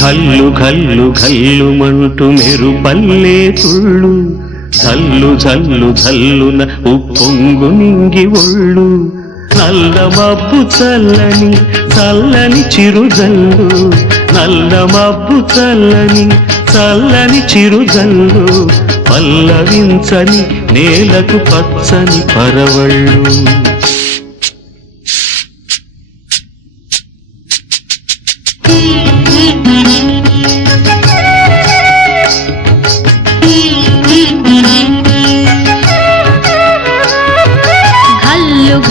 కల్లు కల్లు కల్లుమంటూ మెరుపల్లే తుళ్ళు జల్లు జల్లు జల్లున ఉప్పొంగు నింగి ఒళ్ళు నల్ల మబ్బు చల్లని చల్లని చిరుజల్లు నల్ల మబ్బు చల్లని చల్లని చిరుజల్లు పల్లవించని నేలకు పచ్చని పరవళ్ళు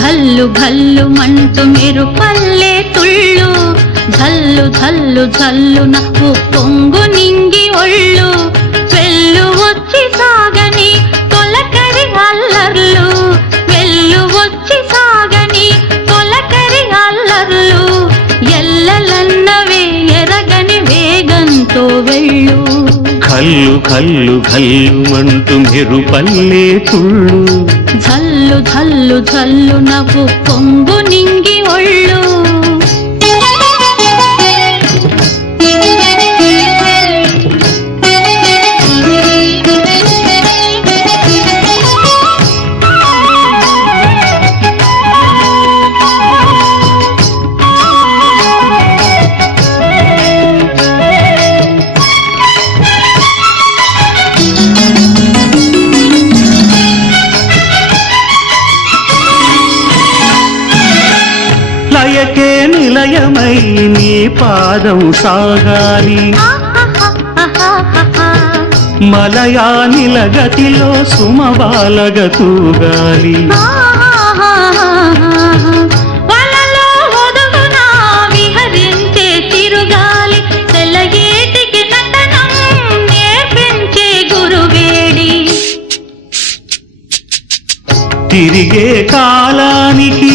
ఘల్లు ఘల్లు మంటూ మెరుపల్లే తుళ్ళు జల్లు జల్లు జల్లున ఉప్పొంగు నింగి ఒళ్ళు వెళ్ళు వచ్చి సాగని తొలకరి అల్లర్లు వెళ్ళు వచ్చి సాగని తొలకరి అల్లర్లు ఎల్లలన్నవే ఎరగని వేగంతో వెళ్ళు కల్లు కల్లు కల్లుమంటూ మెరుపల్లే తుళ్ళు జల్లు జల్లు జల్లు నవ్వు పొంగు నింగి ఒళ్ళు లయకే నిలయమై నీ పాదం సాగాలి మలయానిల గతిలో సుమబాలగ తూగాలి వలలో ఒదుగున విహరించే తిరుగాలి తెల్లగేటికి నటనం నేర్పించే గురువేడి తిరిగే కాలానికి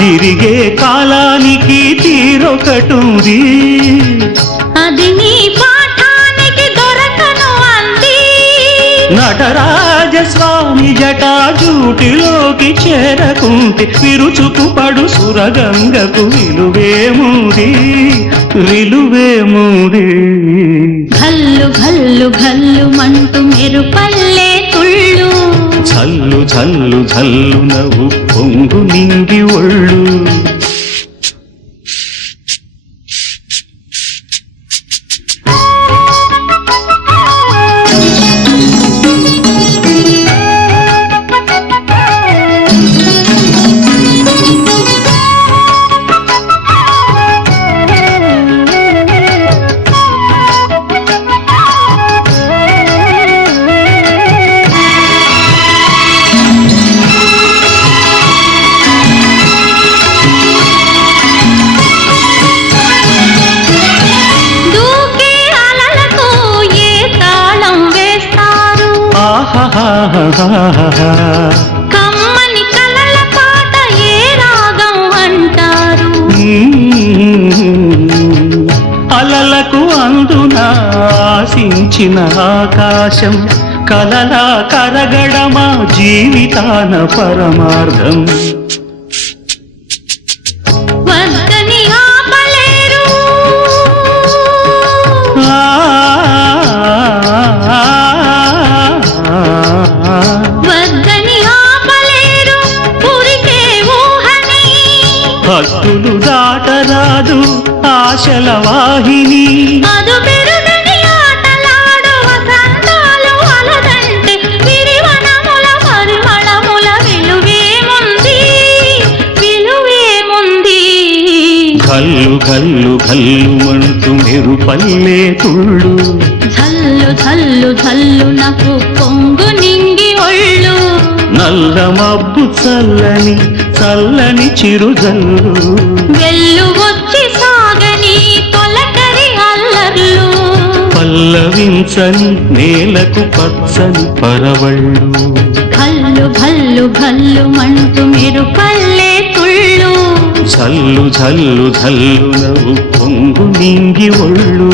తిరిగే కాలానికి తీరొకటుంది అది నీ పాఠానికి దొరకను అంది నటరాజస్వామి జటాజూటిలోకి చేరకుంటే విరుచుకు పడు సురగంగకు విలువేముంది విలువేముంది ఘల్లు ఘల్లు ఘల్లు మంటూ మెరుపల్లే తుళ్ళు జల్లు జల్లు జల్లు నవ్వు పొంగు నింగి ఒళ్ళు కమ్మని కలల పాట ఏ రాగం అంటారు అలలకు అందున ఆశించిన ఆకాశం కలలా కరగడమా జీవితాన పరమార్థం వద్దని ఆపలేరు వద్దని ఆపలేరు పురికే ఊహని భక్తులు దాటరాదు ఆశల వాహిని అదు పెరుగని ఆటలాడు వసంతాలు అలదంటే విరివనముల పరిమళముల విలువేముంది విలువేముంది కల్లు కల్లు కల్లుమంటూ మెరుపల్లే తుళ్ళు జల్లు జల్లు జల్లు నాకు పొంగు నింగి ఒళ్ళు నల్ల మబ్బు చల్లని చల్లని చిరుజల్లు వెళ్ళు వచ్చి సాగని తొలకరి అల్లర్లు పల్లవించని నేలకు పచ్చని పరవళ్ళు ఘల్లు ఘల్లు ఘల్లు మంటూ మెరుపల్లే తుళ్ళు జల్లు జల్లు జల్లు నవ్వు పొంగు నింగి ఒళ్ళు